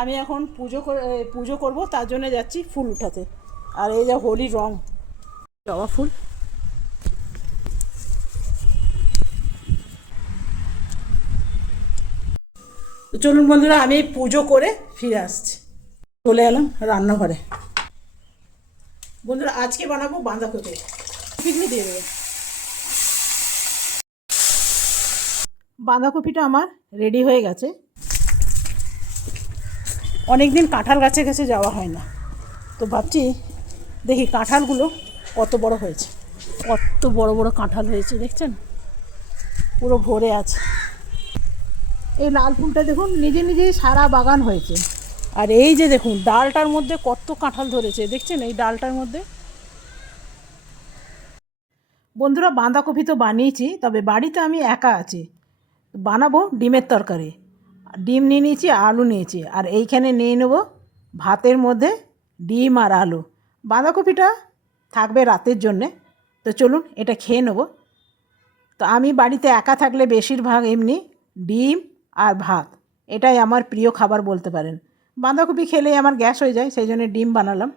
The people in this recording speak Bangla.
আমি এখন পুজো করব, তার জন্য যাচ্ছি ফুল উঠাতে। আর এই যে হোলির রং, জবা ফুল। তো চলুন বন্ধুরা, আমি পুজো করে ফিরে আসছি। চলে এলাম রান্নাঘরে। বন্ধুরা, আজকে বানাবো বাঁধাকপি, পিকনি দিয়ে দেবো। বাঁধাকপিটা আমার রেডি হয়ে গেছে। অনেক দিন কাঁঠাল গাছে কাছে যাওয়া হয় না, তো ভাবছি দেখি কাঁঠালগুলো কত বড় হয়েছে। কত বড় বড় কাঁঠাল হয়েছে দেখছেন, পুরো ভরে আছে। এই লাল ফুলটা দেখুন, নিজে নিজেই সারা বাগান হয়েছে। আর এই যে দেখুন, ডালটার মধ্যে কত কাঁঠাল ধরেছে দেখছেন, এই ডালটার মধ্যে। বন্ধুরা, বাঁধাকপি তো বানিয়েছি, তবে বাড়িতে আমি একা আছি, বানাবো ডিমের তরকারি। ডিম নিয়ে নিয়েছি, আলু নিয়েছি, আর এইখানে নিয়ে নেব ভাতের মধ্যে ডিম আর আলু। বাঁধাকপিটা থাকবে রাতের জন্যে। তো চলুন এটা খেয়ে নেব। তো আমি বাড়িতে একা থাকলে বেশিরভাগ এমনি ডিম আর ভাত, এটাই আমার প্রিয় খাবার বলতে পারেন। বাঁধাকপি খেলেই আমার গ্যাস হয়ে যায়, সেই জন্য ডিম বানালাম।